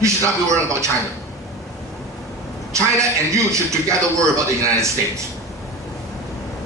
You should not be worrying about China. China and you should together worry about the United States.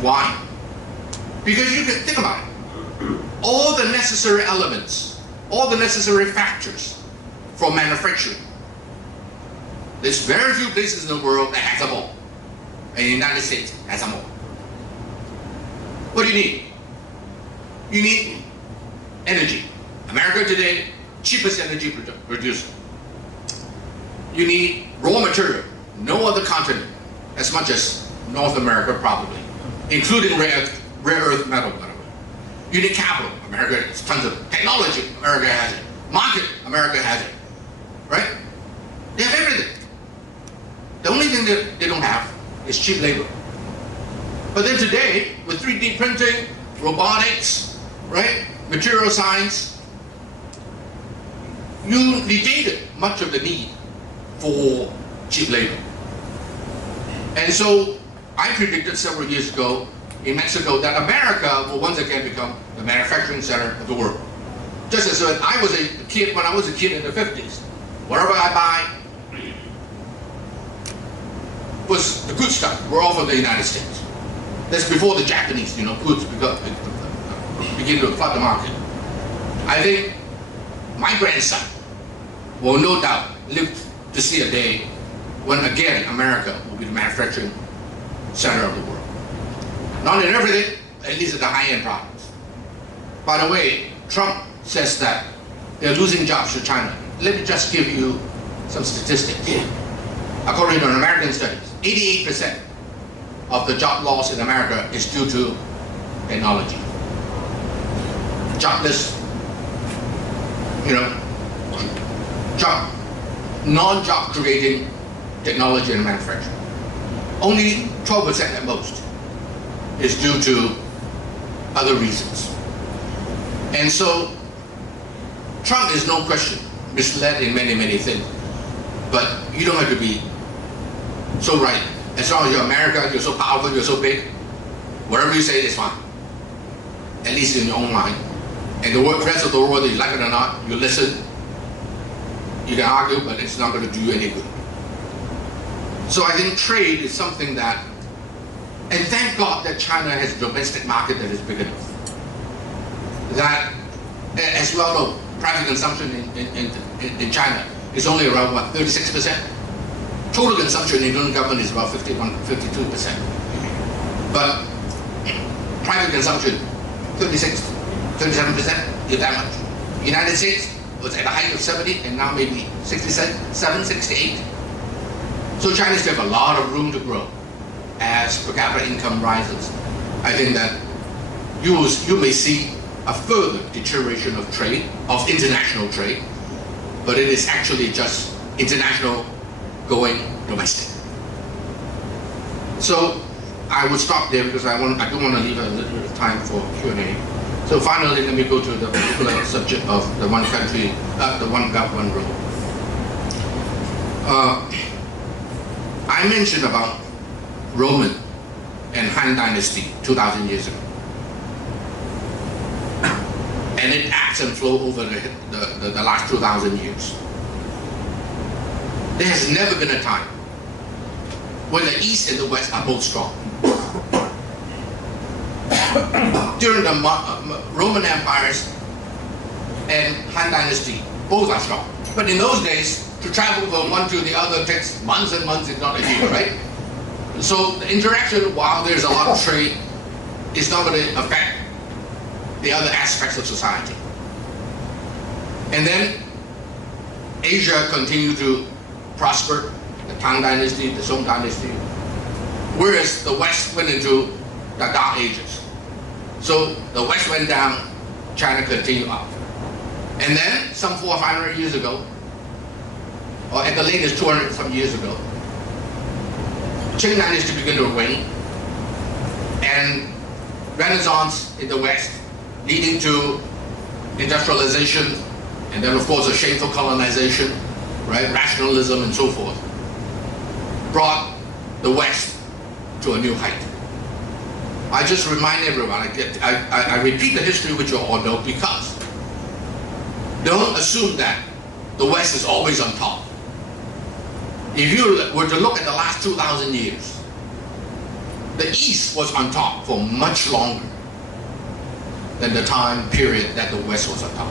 Why? Because you can think about it. All the necessary elements, all the necessary factors for manufacturing. There's very few places in the world that has them all. And the United States has them all. What do you need? You need energy. America today, cheapest energy producer. You need raw material. No other continent, as much as North America probably, including rare earth metal, by the way. You need capital. America has tons of technology. America has it. Market. America has it. Right? They have everything. The only thing that they don't have is cheap labor. But then today, with 3D printing, robotics, right, material science, you negated much of the need for cheap labor. And so I predicted several years ago in Mexico that America will once again become the manufacturing center of the world. Just as when I was a kid in the 50s, whatever I buy was the good stuff were all from the United States. That's before the Japanese, goods begin to flood the market. I think my grandson will no doubt live to see a day when again America will be the manufacturing center of the world. Not in everything, at least at the high-end products. By the way, Trump says that they're losing jobs to China. Let me just give you some statistics. According to an American studies, 88% of the job loss in America is due to technology. Jobless, non-job creating technology and manufacturing. Only 12% at most is due to other reasons. And so Trump is no question misled in many, many things, but you don't have to be so right. As long as you're America, you're so powerful, you're so big, whatever you say is fine, at least in your own mind. And the rest of the world, you like it or not, you listen, you can argue, but it's not going to do you any good. So I think trade is something that, and thank God that China has a domestic market that is big enough. That, as well know, private consumption in China is only around, 36%? Total consumption in the government is about 51, 52%. But private consumption, 36, 37%, if that much. United States was at a height of 70 and now maybe 67, 68. So China still have a lot of room to grow as per capita income rises. I think that you may see a further deterioration of trade, of international trade, but it is actually just international going domestic. So I will stop there because I do want to leave a little bit of time for Q&A. So finally, let me go to the particular subject of the one country, the one belt, one road. I mentioned about Roman and Han Dynasty 2,000 years ago. And it acts and flows over the last 2,000 years. There has never been a time when the East and the West are both strong. During the Roman empires and Han Dynasty, both are strong. But in those days, to travel from one to the other takes months and months, if not a year, right? So the interaction, while there's a lot of trade, is not going to affect the other aspects of society. And then Asia continued to prosper, the Tang Dynasty, the Song Dynasty, whereas the West went into the Dark Ages. So the West went down, China continued up. And then some 400 or 500 years ago, or at the latest 200 some years ago, Qing Dynasty began to wane, and Renaissance in the West, leading to industrialization, and then of course a shameful colonization, right, rationalism and so forth, brought the West to a new height. I just remind everyone, I repeat the history which you all know, because don't assume that the West is always on top. If you were to look at the last 2,000 years, the East was on top for much longer than the time period that the West was on top.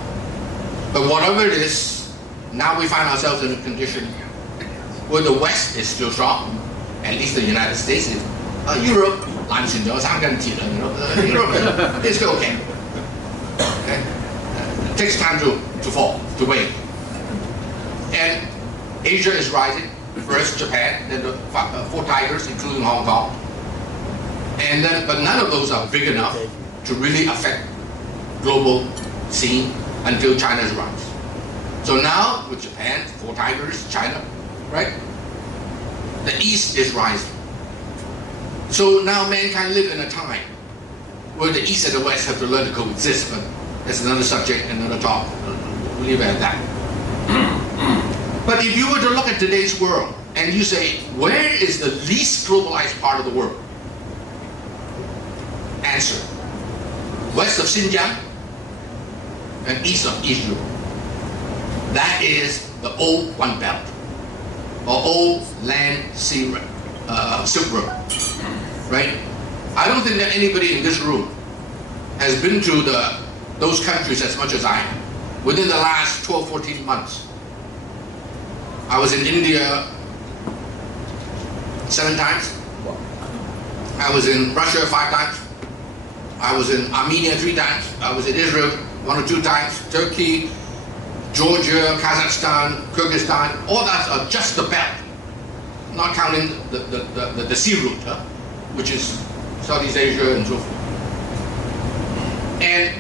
But whatever it is, now we find ourselves in a condition where the West is still strong, at least the United States is. Europe, Europe is still okay. Okay? It takes time to fall, to wane. And Asia is rising. First Japan, then the four tigers, including Hong Kong. And then, but none of those are big enough to really affect global scene until China's rise. So now, with Japan, four tigers, China, right? The East is rising. So now mankind live in a time where the East and the West have to learn to coexist, but that's another subject, another talk. We'll leave it at that. But if you were to look at today's world and you say, where is the least globalized part of the world? Answer, west of Xinjiang and east of Israel. That is the old One Belt, or old land sea Silk Road, right? I don't think that anybody in this room has been to those countries as much as I have. Within the last 12, 14 months, I was in India 7 times. I was in Russia 5 times. I was in Armenia 3 times. I was in Israel 1 or 2 times. Turkey, Georgia, Kazakhstan, Kyrgyzstan. All that are just the belt, not counting the sea route, which is Southeast Asia and so forth. And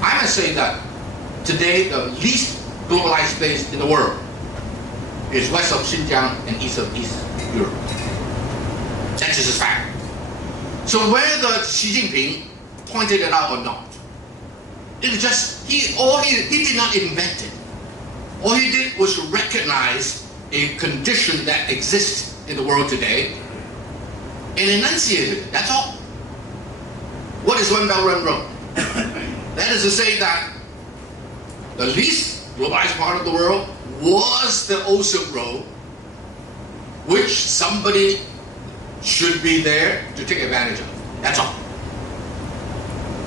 I must say that today the least globalized place in the world is west of Xinjiang and east of East Europe. That's just a fact. So whether Xi Jinping pointed it out or not, it is just, he did not invent it. All he did was to recognize a condition that exists in the world today and enunciated it, that's all. What is One Belt One Road? That is to say that the least globalized part of the world was the Old Silk Road, which somebody should be there to take advantage of. That's all.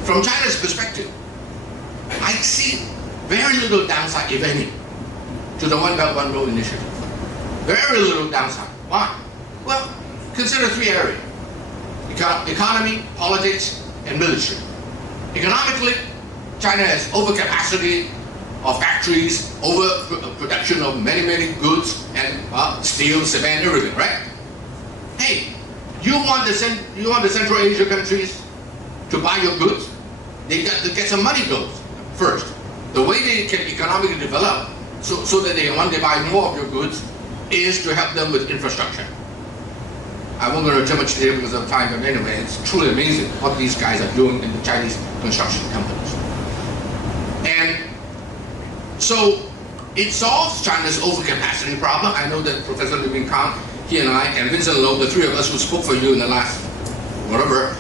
From China's perspective, I see very little downside, if any, to the One Belt One Road initiative. Very little downside. Why? Well, consider 3 areas: economy, politics, and military. Economically, China has overcapacity of factories, overproduction of many goods, and steel, cement, everything, right? Hey, you want the Central Asia countries to buy your goods? They got to get some money goes first. The way they can economically develop, so that when they buy more of your goods, is to help them with infrastructure. I won't go into too much detail because of time, but anyway, it's truly amazing what these guys are doing in the Chinese construction companies. And so it solves China's overcapacity problem. I know that Professor Liu Kang, he and I, and Vincent Low, the 3 of us who spoke for you in the last, whatever,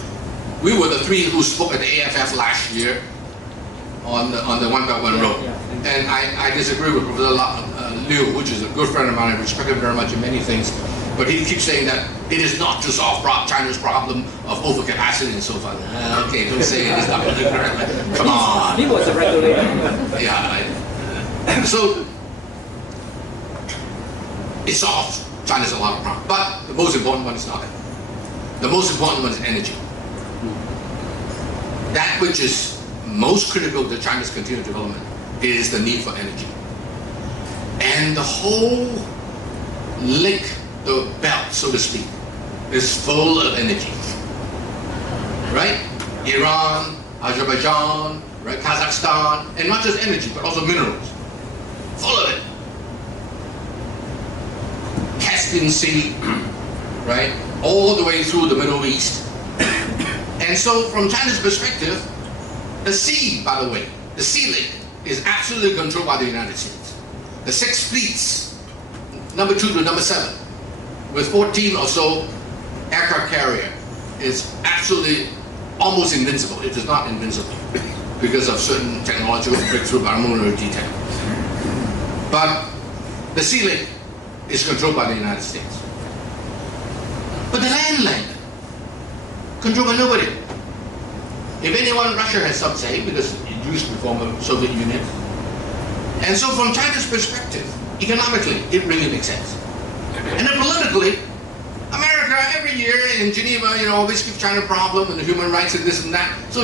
we were the 3 who spoke at the AFF last year on the One Belt One Road. And I disagree with Professor Liu, which is a good friend of mine. I respect him very much in many things. But he keeps saying that it is not to solve China's problem of overcapacity and so forth. Okay, don't say it is not. Come on. He was a regulator. Yeah. So it solves China's a lot of problems. But the most important one is not it. The most important one is energy. That which is most critical to China's continued development is the need for energy. And the whole link, the belt, so to speak, is full of energy. Right? Iran, Azerbaijan, right? Kazakhstan, and not just energy, but also minerals. Full of it. Caspian Sea, right? All the way through the Middle East. And so from China's perspective, the sea, by the way, the sea link is absolutely controlled by the United States. The 6 fleets, number 2 to number 7, with 14 or so aircraft carrier, is absolutely almost invincible. It is not invincible because of certain technological breakthrough, but I won't go into detail. But the sea link is controlled by the United States. But the land, controlled by nobody. If anyone, Russia has some say, because it used to be former Soviet Union. And so from China's perspective, economically, it really makes sense. And then politically, America every year in Geneva, always gives China a problem and the human rights and this and that. So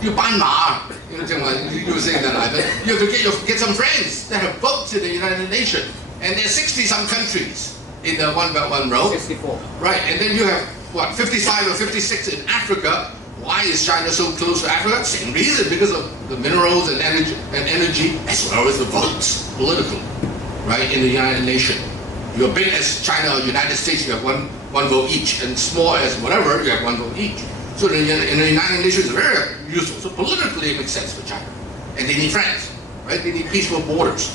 you ban Ma, you were saying that, Ivan. You have to get some friends that have votes in the United Nations. And there's 60-some countries in the One Belt, One Road. 64. Right, and then you have, 55 or 56 in Africa. Why is China so close to Africa? Same reason, because of the minerals and energy as well as the votes, political, right, in the United Nations. You're big as China or United States, you have one vote each, and small as whatever, you have one vote each. So in the United Nations, it's very useful. So politically, it makes sense for China. And they need friends, right? They need peaceful borders.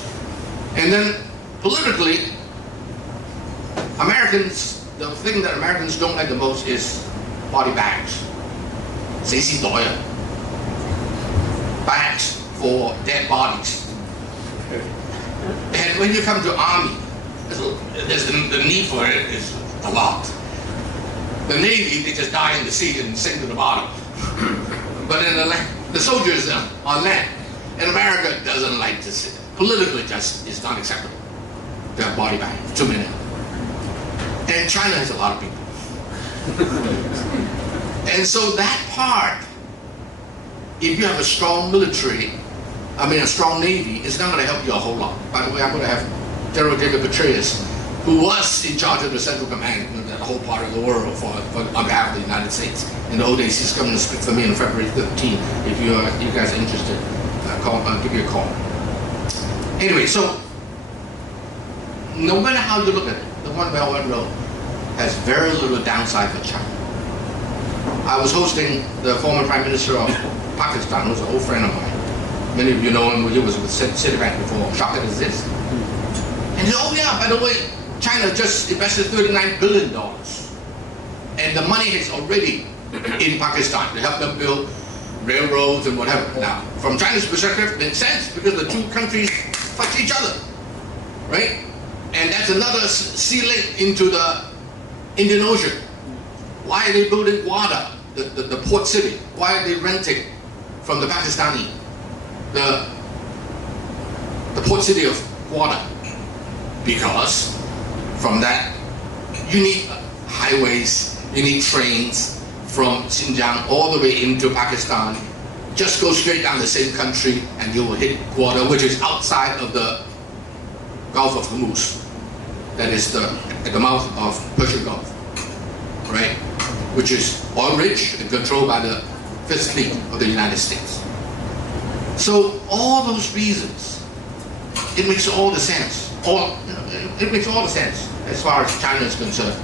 And then politically, Americans, the thing that Americans don't like the most is body bags. 死屍袋啊 bags for dead bodies. And when you come to army, the need for it is a lot. The Navy, they just die in the sea and sink to the bottom. But in the soldiers are on land. And America doesn't like to see it. Politically, just it's not acceptable to have body bags, too many. And China has a lot of people. And so that part, if you have a strong military, a strong navy, it's not going to help you a whole lot. By the way, I'm going to have General Jacob Petraeus, who was in charge of the Central Command in that whole part of the world on behalf of the United States. In the old days, he's coming to speak for me on February 13th. If you guys are interested, I'll give you a call. Anyway, so no matter how you look at it, the One Belt, One Road has very little downside for China. I was hosting the former Prime Minister of Pakistan, who's an old friend of mine. Many of you know him, he was with Citibank before, shocked as this. And he said, oh yeah, by the way, China just invested $39 billion. And the money is already in Pakistan to help them build railroads and whatever. Now, from China's perspective, it makes sense because the two countries fight each other, right? And that's another sea link into the Indian Ocean. Why are they building Gwadar, the port city? Why are they renting from the Pakistani, the port city of Gwadar? Because from that, you need highways, you need trains from Xinjiang all the way into Pakistan. Just go straight down the same country and you will hit Gwadar, which is outside of the Gulf of Hormuz. That is at the mouth of Persian Gulf, right? Which is oil-rich and controlled by the Fifth Fleet of the United States. So all those reasons, it makes all the sense. It makes all the sense as far as China is concerned.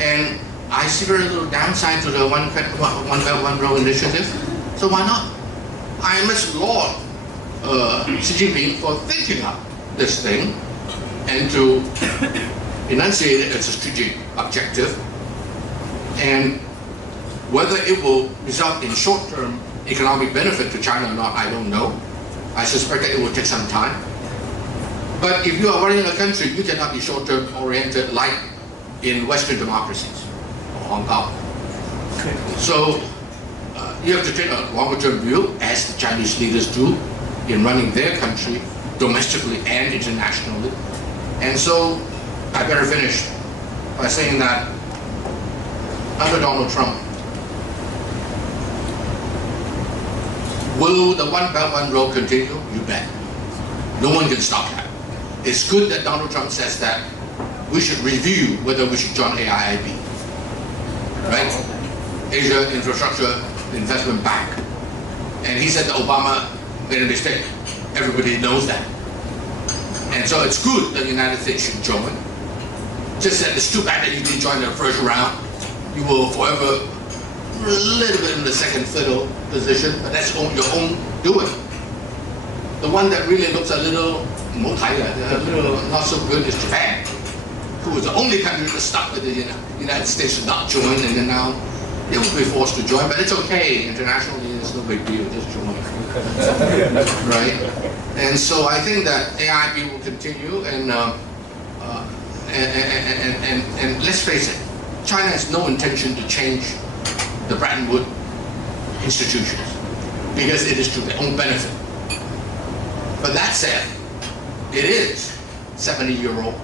And I see very little downside to the One Belt, One Road initiative. So why not? I must laud Xi Jinping for thinking up this thing and to enunciate it as a strategic objective. And whether it will result in short-term economic benefit to China or not, I don't know. I suspect that it will take some time. But if you are running a country, you cannot be short-term oriented like in Western democracies or Hong Kong. Okay. So you have to take a longer-term view, as the Chinese leaders do in running their country domestically and internationally. And so I better finish by saying that under Donald Trump, will the One Belt, One Road continue? You bet. No one can stop that. It's good that Donald Trump says that we should review whether we should join AIIB, right? Asia Infrastructure Investment Bank. And he said that Obama made a mistake. Everybody knows that. And so it's good that the United States should join. Just that it's too bad that you didn't join the first round. You will forever a little bit in the second fiddle position, but that's your own doing. The one that really looks a little not so good is Japan, who was the only country that stuck with the United States should not join, and then now it will be forced to join, but it's okay. Internationally, it's no big deal, just join. right? And so I think that AIP will continue, and let's face it, China has no intention to change the Bretton Woods institutions because it is to their own benefit. But that said, it is 70-year-old.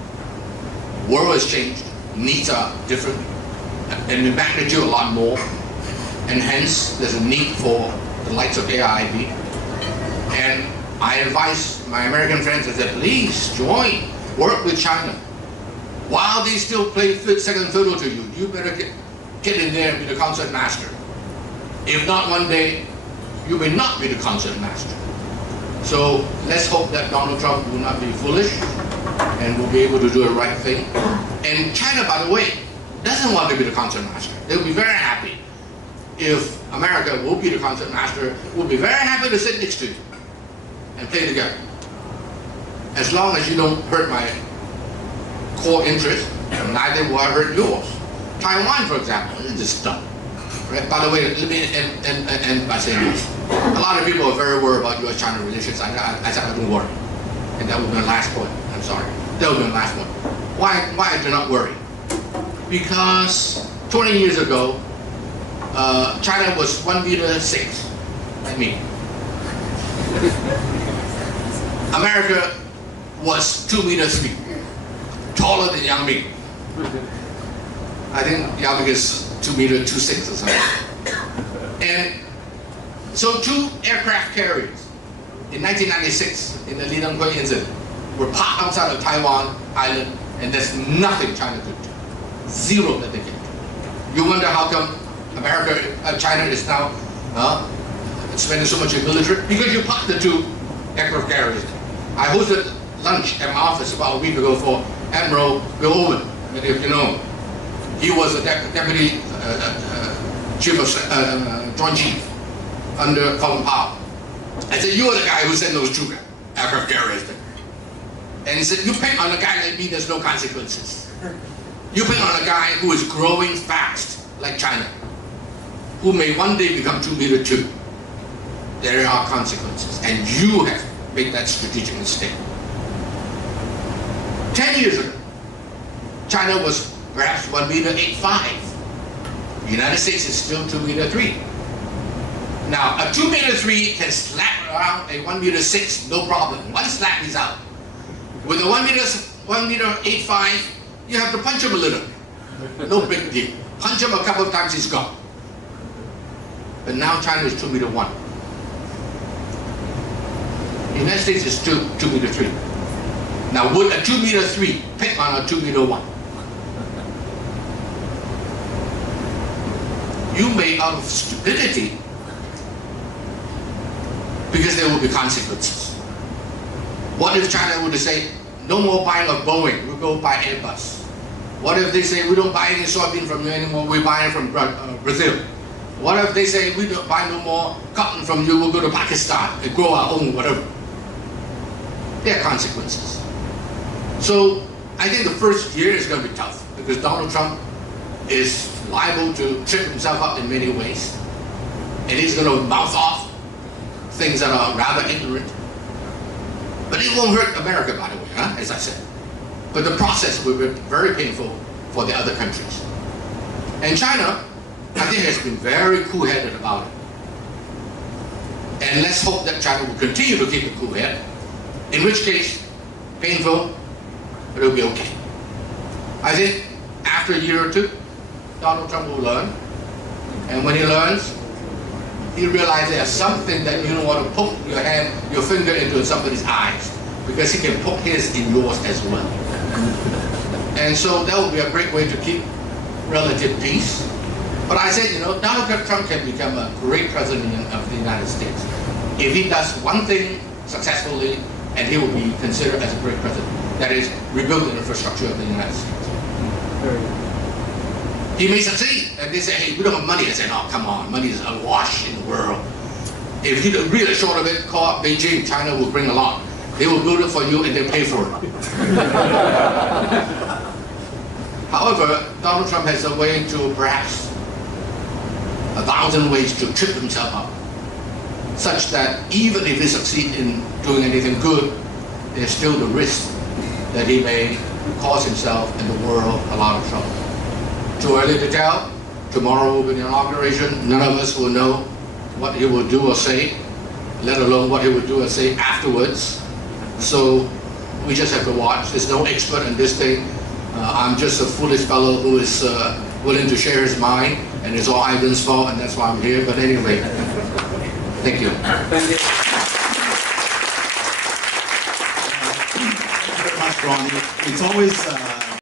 World has changed, needs are different, and in magnitude a lot more, and hence there's a need for the likes of AIIB. And I advise my American friends, I said, please join, work with China. While they still play second fiddle to you, you better get in there and be the concert master. If not, one day, you may not be the concert master. So let's hope that Donald Trump will not be foolish and will be able to do the right thing. And China, by the way, doesn't want to be the concert master. They'll be very happy if America will be the concert master, will be very happy to sit next to you and play together. As long as you don't hurt my core interest, neither will I hurt yours. Taiwan, for example, is just done. Right? By the way, let me end by saying this. A lot of people are very worried about U.S.-China relations. I said I don't worry. And that will be my last point. I'm sorry. That will be my last point. Why I do not worry? Because 20 years ago, China was 1.6 meters, like me. America was 2.3 meters, taller than Yang Ming. I think Yang Ming is 2.26 meters or something. And so 2 aircraft carriers in 1996 in the Li Denghui incident were parked outside of Taiwan Island, and there's nothing China could do. Zero that they can do. You wonder how come China is now spending so much in military? Because you parked the 2 aircraft carriers. I hosted lunch at my office about a week ago for Admiral Bill Owen, many of you know. He was a deputy chief of Joint Chief under Colin Powell. I said, you are the guy who sent those 2 aircraft carriers there. And he said, you pick on a guy like me, there's no consequences. You pick on a guy who is growing fast, like China, who may one day become 2.2 meters. There are consequences, and you have made that strategic mistake. 10 years ago, China was perhaps 1.85 meters. The United States is still 2.3 meters. Now, a 2.3 meters can slap around a 1.6 meters, no problem. One slap is out. With a 1.85 meters, you have to punch him a little. No big deal. Punch him a couple of times, he's gone. But now China is 2.1 meters. The United States is 2.3 meters. Now, would a 2.3 meters pick on a 2.1 meters? You may, out of stupidity, because there will be consequences. What if China were to say, no more buying of Boeing, we'll go buy Airbus? What if they say, we don't buy any soybean from you anymore, we buy it from Brazil? What if they say, we don't buy no more cotton from you, we'll go to Pakistan and grow our own, whatever? There are consequences. So I think the first year is going to be tough because Donald Trump is liable to trip himself up in many ways. And he's going to mouth off things that are rather ignorant. But it won't hurt America, by the way, as I said. But the process will be very painful for the other countries. And China, I think, has been very cool-headed about it. And let's hope that China will continue to keep a cool head. In which case, painful, but it'll be okay. I think after a year or two, Donald Trump will learn. And when he learns, he realizes there's something that you don't want to poke your finger into somebody's eyes, because he can poke his in yours as well. And so that would be a great way to keep relative peace. But I said, Donald Trump can become a great president of the United States if he does one thing successfully, and he will be considered as a great president. That is, rebuild the infrastructure of the United States. He may succeed, and they say, hey, we don't have money. I say, oh, come on, money is awash in the world. If you're really short of it, call up Beijing. China will bring along. They will build it for you, and they'll pay for it. However, Donald Trump has a way to perhaps 1,000 ways to trip himself up. such that even if he succeeds in doing anything good, there's still the risk that he may cause himself and the world a lot of trouble. Too early to tell. Tomorrow will be the inauguration. None of us will know what he will do or say, let alone what he will do or say afterwards. So we just have to watch. There's no expert in this thing. I'm just a foolish fellow who is willing to share his mind, and it's all Ivan's fault, and that's why I'm here. But anyway, thank you. Thank you. Thank you very much, Ron. It's always